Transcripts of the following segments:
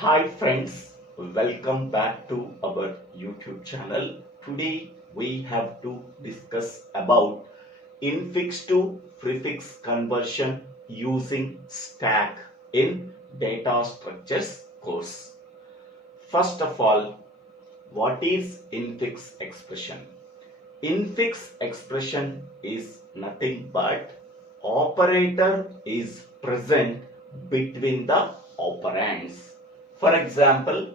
Hi friends, welcome back to our YouTube channel. Today we have to discuss about infix to prefix conversion using stack in data structures course. First of all, what is infix expression? Infix expression is nothing but operator is present between the operands. For example,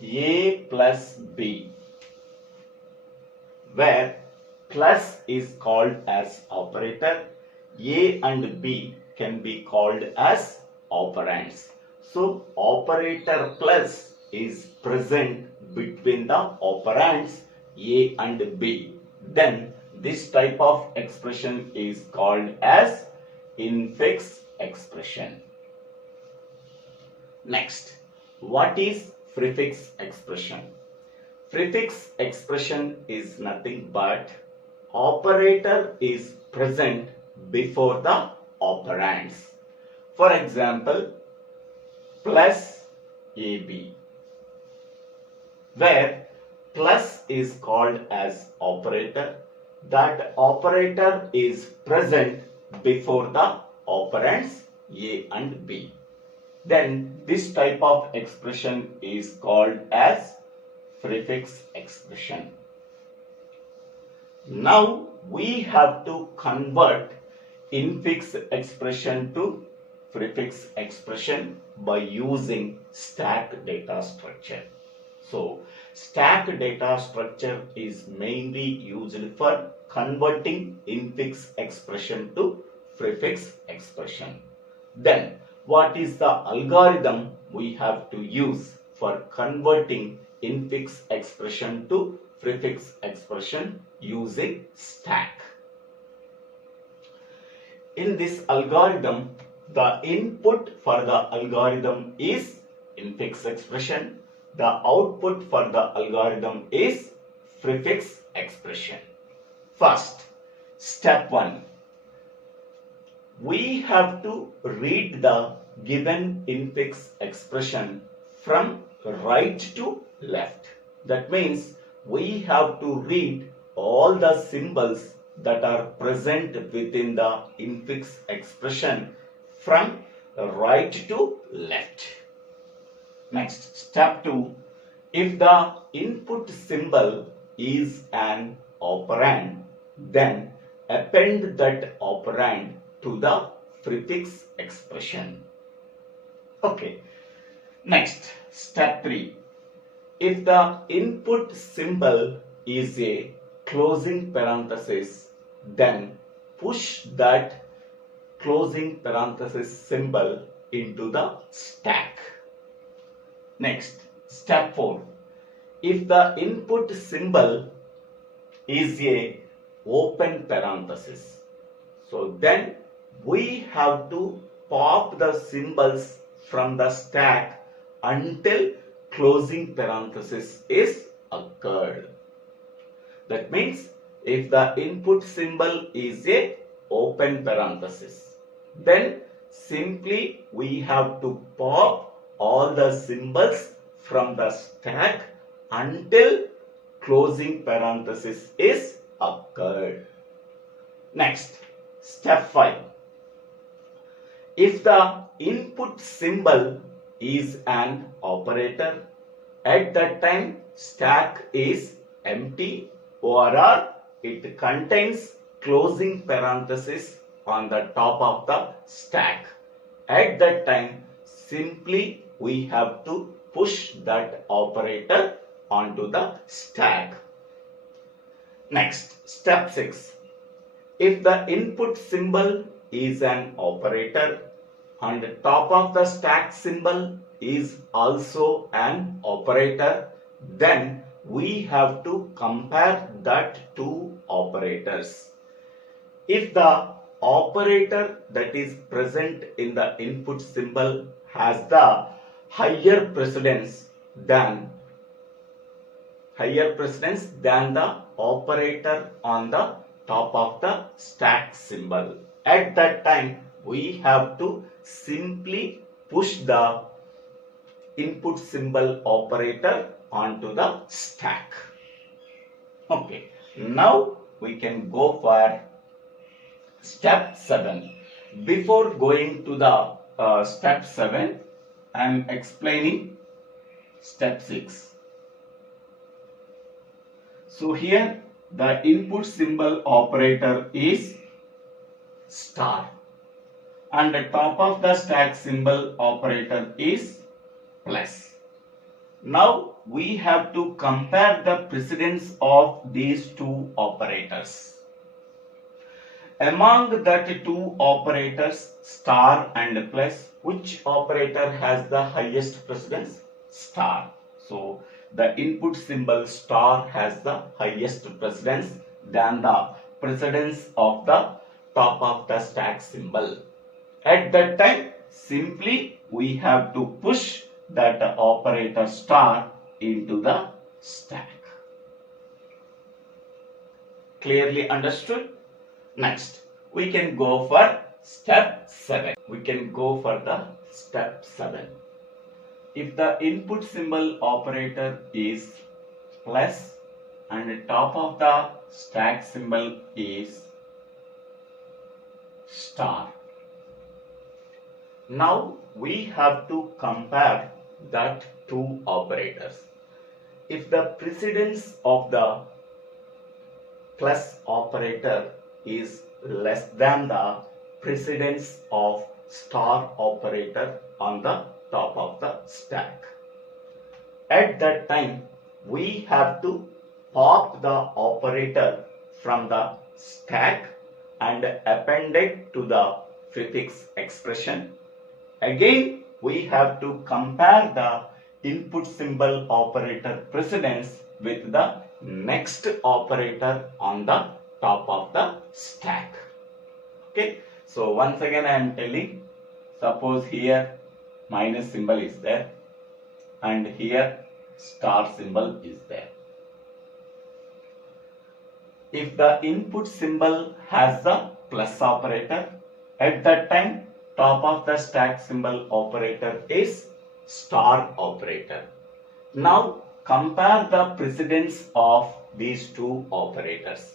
A plus B, where plus is called as operator, A and B can be called as operands. So, operator plus is present between the operands A and B. Then, this type of expression is called as infix expression. Next, what is prefix expression? Prefix expression is nothing but operator is present before the operands. For example, plus AB, where plus is called as operator. That operator is present before the operands A and B. Then this type of expression is called as prefix expression. Now we have to convert infix expression to prefix expression by using stack data structure. So stack data structure is mainly used for converting infix expression to prefix expression. Then what is the algorithm we have to use for converting infix expression to prefix expression using stack? In this algorithm, the input for the algorithm is infix expression. The output for the algorithm is prefix expression. First, step 1. We have to read the given infix expression from right to left. That means we have to read all the symbols that are present within the infix expression from right to left. Next, step 2. If the input symbol is an operand, then append that operand to the prefix expression. Okay. Next, step 3. If the input symbol is a closing parenthesis, then push that closing parenthesis symbol into the stack. Next, step 4. If the input symbol is a open parenthesis, so then we have to pop the symbols from the stack until closing parenthesis is occurred. That means if the input symbol is a open parenthesis, then simply we have to pop all the symbols from the stack until closing parenthesis is occurred. Next, step 5. If the input symbol is an operator, at that time stack is empty or it contains closing parenthesis on the top of the stack. At that time, simply we have to push that operator onto the stack. Next, step 6. If the input symbol is an operator and the top of the stack symbol is also an operator, then we have to compare that two operators. If the operator that is present in the input symbol has the higher precedence than the operator on the top of the stack symbol, at that time we have to simply push the input symbol operator onto the stack. Okay, now we can go for step 7. Before going to the step 7, I am explaining step 6. So here the input symbol operator is star and the top of the stack symbol operator is plus. Now we have to compare the precedence of these two operators. Among that two operators, star and plus, which operator has the highest precedence? Star. So the input symbol star has the highest precedence than the precedence of the top of the stack symbol. At that time, simply we have to push that operator star into the stack. Clearly understood? Next, we can go for step 7. We can go for the step 7. If the input symbol operator is plus and the top of the stack symbol is star. Now we have to compare that two operators. If the precedence of the plus operator is less than the precedence of star operator on the top of the stack, at that time we have to pop the operator from the stack and append it to the prefix expression. Again, we have to compare the input symbol operator precedence with the next operator on the top of the stack. Okay, so once again I am telling, suppose here minus symbol is there and here star symbol is there. If the input symbol has the plus operator, at that time top of the stack symbol operator is star operator. Now compare the precedence of these two operators.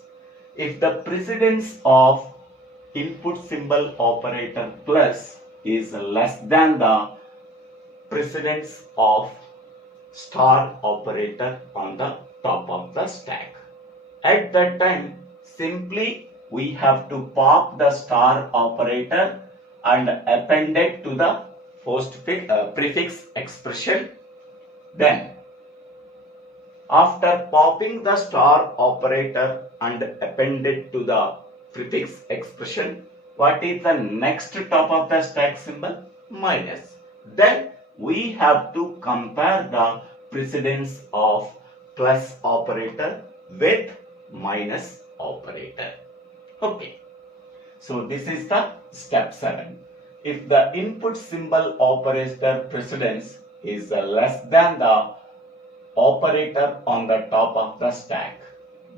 If the precedence of input symbol operator plus is less than the precedence of star operator on the top of the stack, at that time simply we have to pop the star operator and append it to the prefix expression. Then after popping the star operator and append it to the prefix expression, what is the next top of the stack symbol? Minus. Then we have to compare the precedence of plus operator with minus operator. Okay. So this is the step 7. If the input symbol operator precedence is less than the operator on the top of the stack,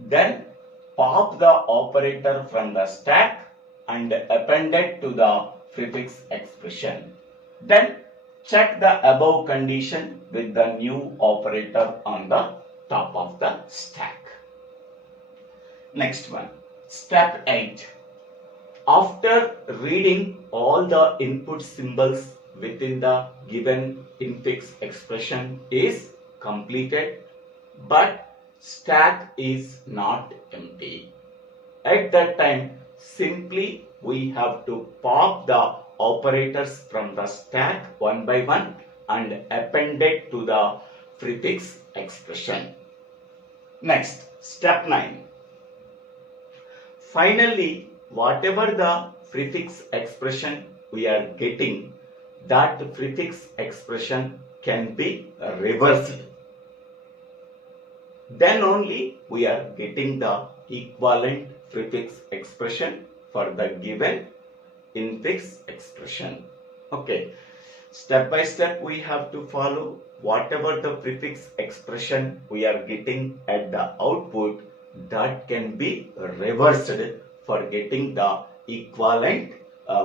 then pop the operator from the stack and append it to the prefix expression. Then check the above condition with the new operator on the top of the stack. Next one, step 8. After reading all the input symbols within the given infix expression is completed, but stack is not empty. At that time, simply we have to pop the operators from the stack one by one and append it to the prefix expression. Next, step 9. Finally, whatever the prefix expression we are getting, that prefix expression can be reversed. Then only we are getting the equivalent prefix expression for the given infix expression. Okay, step by step we have to follow. Whatever the prefix expression we are getting at the output, that can be reversed for getting the equivalent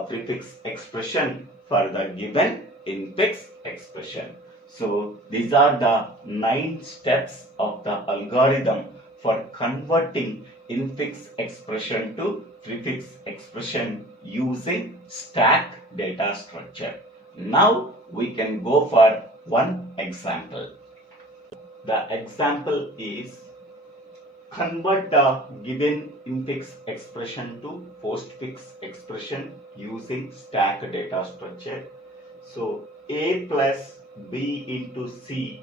prefix expression for the given infix expression. So these are the 9 steps of the algorithm for converting infix expression to prefix expression using stack data structure. Now we can go for one example. The example is convert the given infix expression to postfix expression using stack data structure. So A plus B into C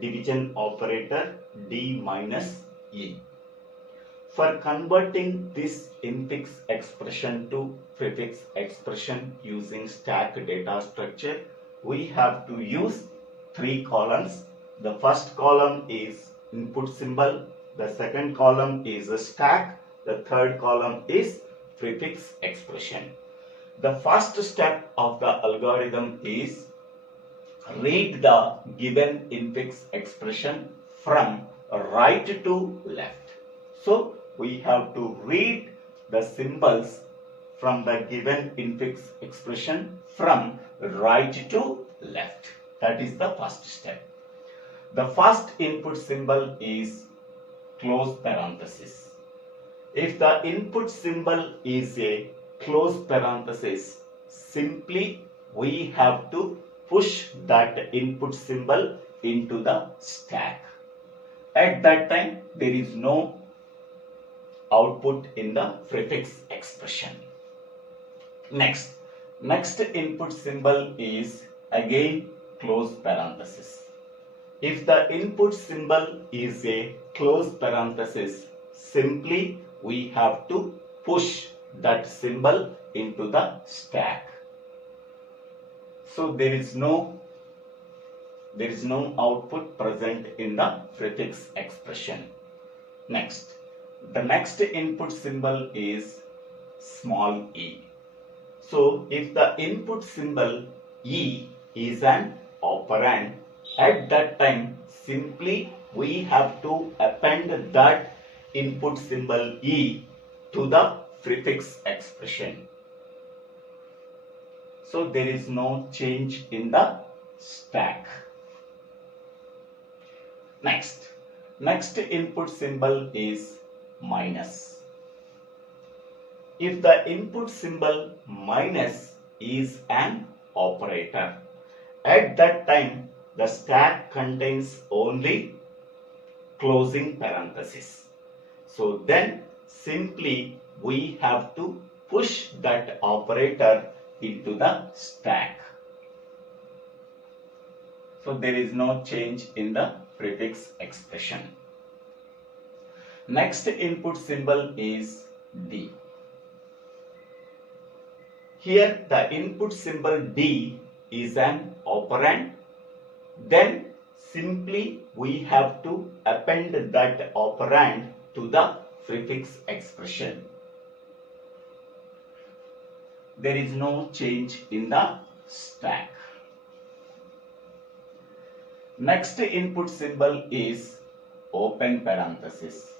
division operator D minus E. For converting this infix expression to prefix expression using stack data structure, we have to use 3 columns. The first column is input symbol, the second column is a stack, the third column is prefix expression. The first step of the algorithm is read the given infix expression from right to left. So we have to read the symbols from the given infix expression from right to left. That is the first step. The first input symbol is close parenthesis. If the input symbol is a close parenthesis, simply we have to push that input symbol into the stack. At that time, there is no output in the prefix expression. Next input symbol is again close parenthesis. If the input symbol is a close parenthesis, simply we have to push that symbol into the stack. So there is no output present in the prefix expression. Next, the next input symbol is small e. So if the input symbol e is an operand, at that time simply we have to append that input symbol e to the prefix expression. So there is no change in the stack. Next input symbol is minus. If the input symbol minus is an operator, at that time the stack contains only closing parenthesis. So then simply we have to push that operator into the stack. So there is no change in the prefix expression. Next input symbol is D. Here the input symbol D is an operand. Then simply we have to append that operand to the prefix expression. There is no change in the stack. Next input symbol is open parenthesis.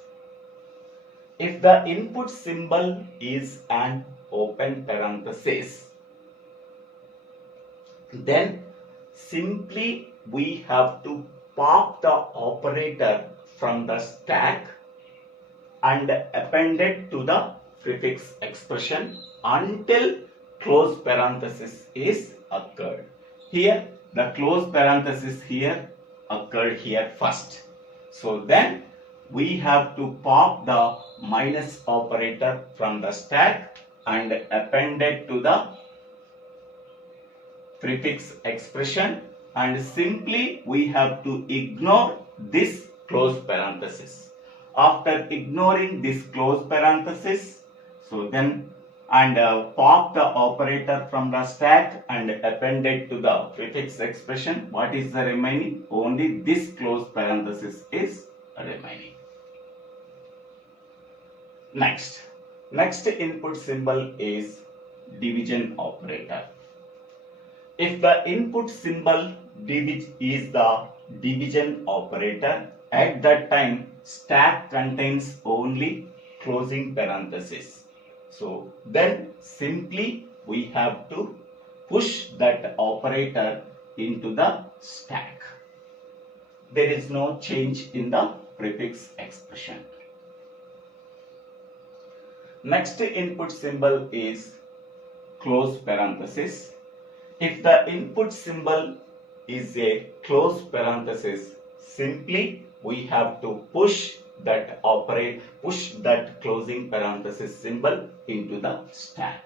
If the input symbol is an open parenthesis, then simply we have to pop the operator from the stack and append it to the prefix expression until close parenthesis is occurred. Here the close parenthesis here occurred here first. So then we have to pop the minus operator from the stack and append it to the prefix expression, and simply we have to ignore this close parenthesis. After ignoring this close parenthesis, so then pop the operator from the stack and append it to the prefix expression. What is the remaining? Only this close parenthesis is remaining. Next input symbol is division operator. If the input symbol is the division operator, at that time stack contains only closing parenthesis. So then simply we have to push that operator into the stack. There is no change in the prefix expression. Next input symbol is close parenthesis. If the input symbol is a close parenthesis, simply we have to push that closing parenthesis symbol into the stack.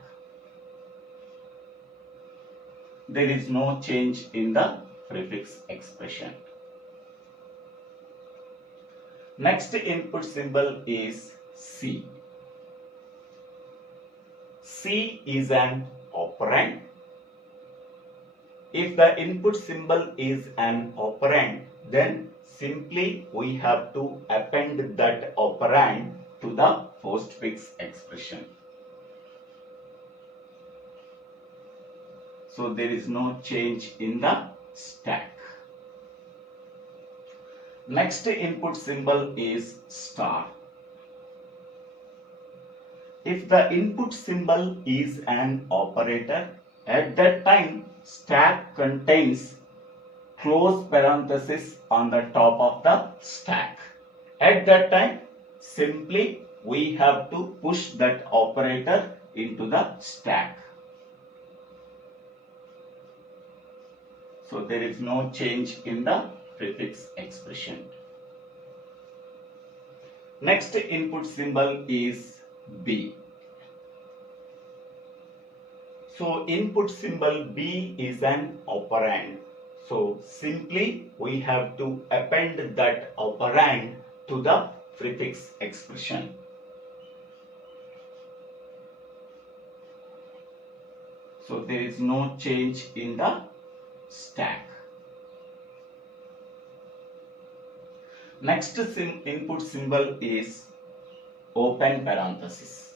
There is no change in the prefix expression. Next input symbol is C. C is an operand. If the input symbol is an operand, then simply we have to append that operand to the postfix expression. So there is no change in the stack. Next input symbol is star. If the input symbol is an operator, at that time stack contains close parenthesis on the top of the stack. At that time, simply we have to push that operator into the stack. So there is no change in the prefix expression. Next input symbol is B. So input symbol B is an operand. So simply we have to append that operand to the prefix expression. So there is no change in the stack. Next input symbol is open parenthesis.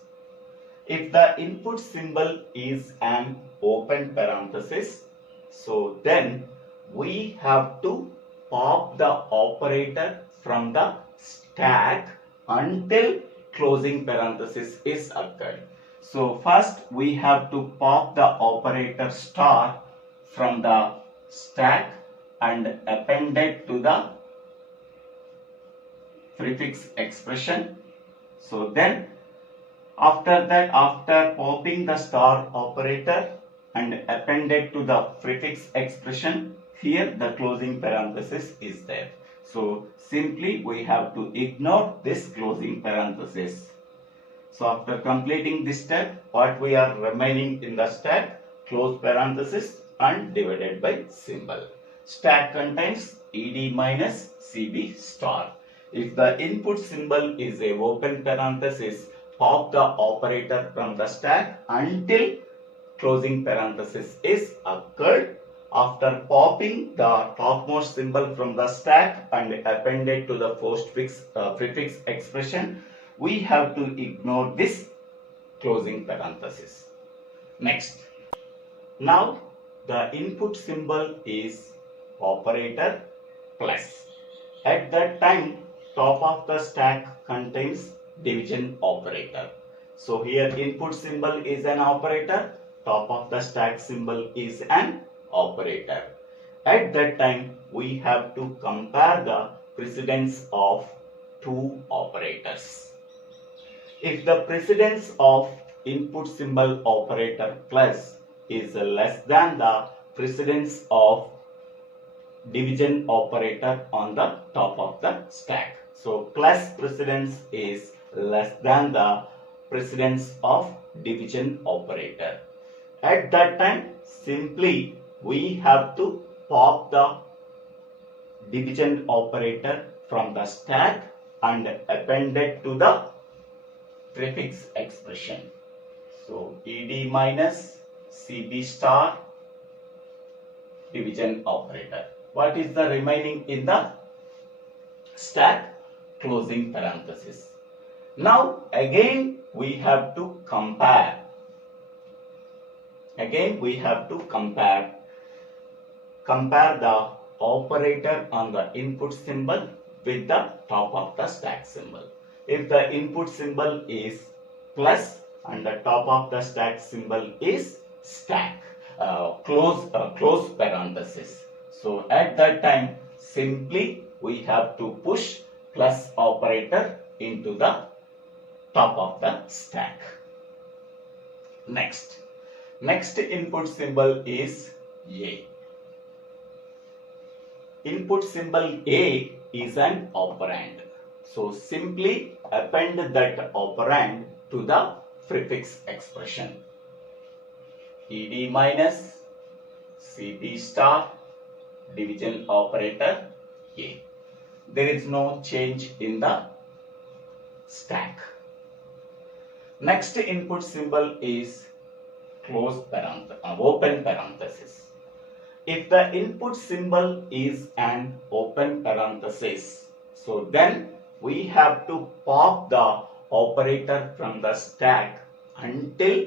If the input symbol is an open parenthesis, so then we have to pop the operator from the stack until closing parenthesis is occurred. So first we have to pop the operator star from the stack and append it to the prefix expression. So then after that, after popping the star operator and append it to the prefix expression, here the closing parenthesis is there. So simply we have to ignore this closing parenthesis. So after completing this step, what we are remaining in the stack? Close parenthesis and divided by symbol. Stack contains ed minus cb star. If the input symbol is a open parenthesis, pop the operator from the stack until closing parenthesis is occurred. After popping the topmost symbol from the stack and append it to the prefix expression, we have to ignore this closing parenthesis. Next, now the input symbol is operator plus. At that time, top of the stack contains division operator. So here input symbol is an operator, top of the stack symbol is an operator. At that time we have to compare the precedence of two operators. If the precedence of input symbol operator plus is less than the precedence of division operator on the top of the stack. So plus precedence is less than the precedence of division operator. At that time, simply we have to pop the division operator from the stack and append it to the prefix expression. So ed minus cb star division operator. What is the remaining in the stack? Closing parenthesis. Now again we have to compare. Compare the operator on the input symbol with the top of the stack symbol. If the input symbol is plus and the top of the stack symbol is stack, close parenthesis. So at that time, simply we have to push plus operator into the top of the stack. Next input symbol is A. Input symbol A is an operand. So simply append that operand to the prefix expression. ED minus CB star division operator A. There is no change in the stack. Next input symbol is open parenthesis. If the input symbol is an open parenthesis, so then we have to pop the operator from the stack until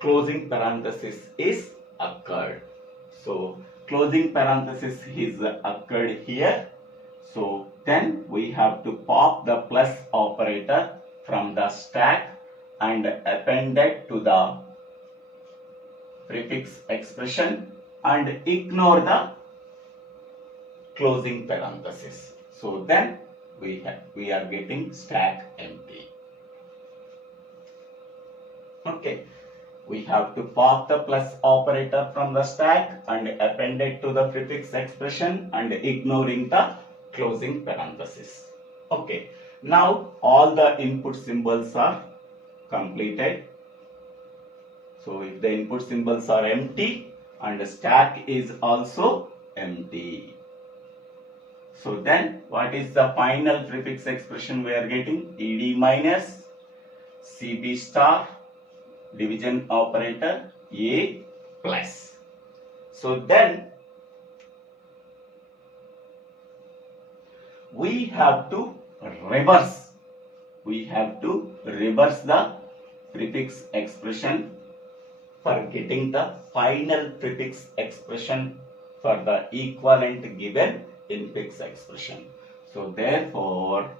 closing parenthesis is occurred. So closing parenthesis is occurred here. So then we have to pop the plus operator from the stack and append it to the prefix expression and ignore the closing parenthesis. So then we are getting stack empty. Okay. We have to pop the plus operator from the stack and append it to the prefix expression and ignoring the closing parenthesis. Okay. Now all the input symbols are completed. So if the input symbols are empty and the stack is also empty. So then what is the final prefix expression we are getting? ED minus CB star division operator A plus. So then we have to reverse the prefix expression for getting the final prefix expression for the equivalent given infix expression. So therefore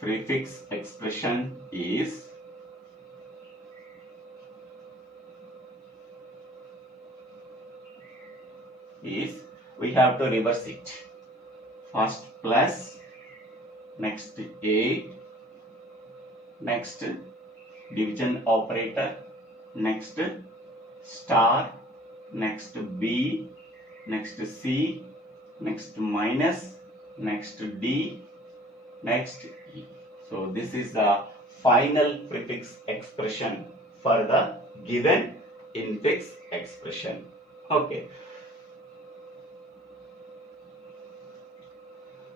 prefix expression is we have to reverse it. First plus, next A, next division operator, next star, next B, next C, next minus, next D, next E. So this is the final prefix expression for the given infix expression. Okay.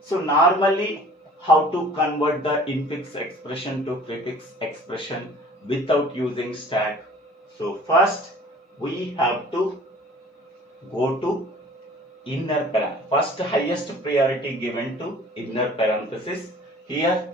So normally how to convert the infix expression to prefix expression without using stack? So first we have to go to inner parenthesis. First highest priority given to inner parenthesis. Here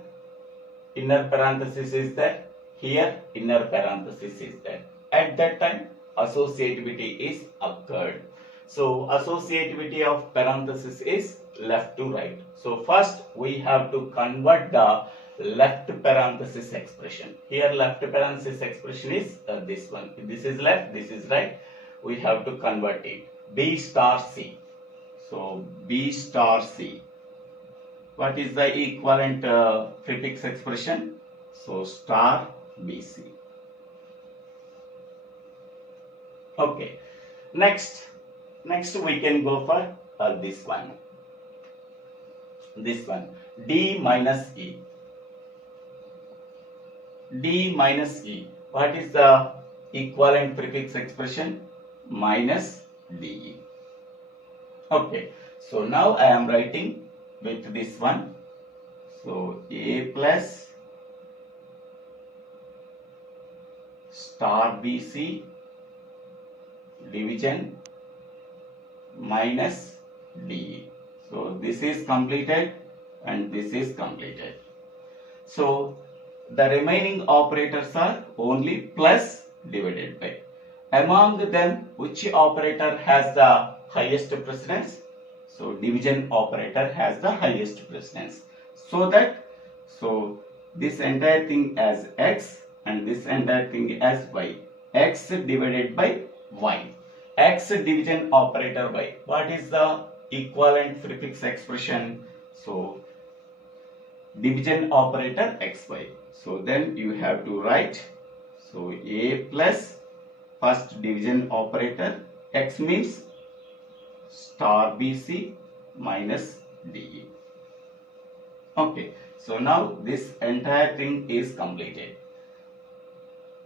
inner parenthesis is there. Here inner parenthesis is there. At that time associativity is occurred. So associativity of parenthesis is left to right. So first we have to convert the left parenthesis expression. Here left parenthesis expression is this one. This is left, this is right. We have to convert it. B star C. So B star C. What is the equivalent prefix expression? So star BC. Okay. Next we can go for this one. This one, D minus E. D minus E. What is the equivalent prefix expression? Minus DE. Okay. So now I am writing with this one. So A plus star BC division minus DE. So this is completed and this is completed. So the remaining operators are only plus divided by. Among them, which operator has the highest precedence? So division operator has the highest precedence. So this entire thing as x and this entire thing as y. x divided by y. X division operator y. What is the equivalent prefix expression? So division operator xy. So then you have to write, so a plus first division operator, x means star bc minus de. Okay, so now this entire thing is completed.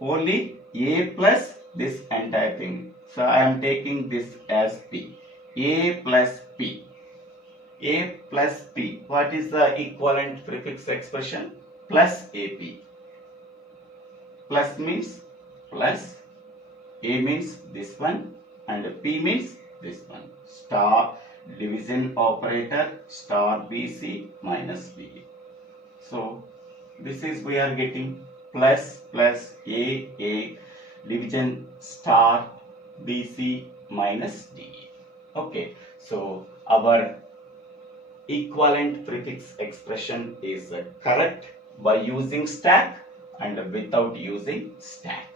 Only a plus this entire thing. So I am taking this as p. A plus p. A plus p. What is the equivalent prefix expression? Plus ap. Plus means plus, a means this one, and p means this one. Star division operator star bc minus b. So this is we are getting plus a division star bc minus de. Okay, so our equivalent prefix expression is correct by using stack and without using stack.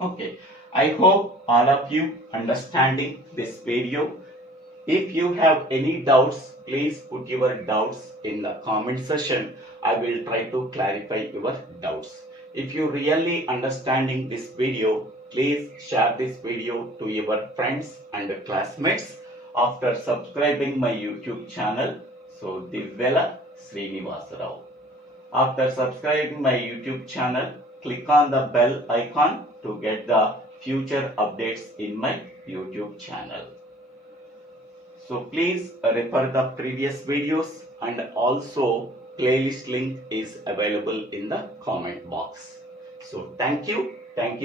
Okay, I hope all of you understanding this video. If you have any doubts, please put your doubts in the comment section. I will try to clarify your doubts. If you really understanding this video, please share this video to your friends and classmates. After subscribing my YouTube channel, so Divvela Srinivasa. After subscribing my YouTube channel, click on the bell icon to get the future updates in my YouTube channel. So please refer the previous videos, and also playlist link is available in the comment box. So thank you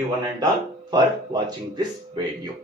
one and all for watching this video.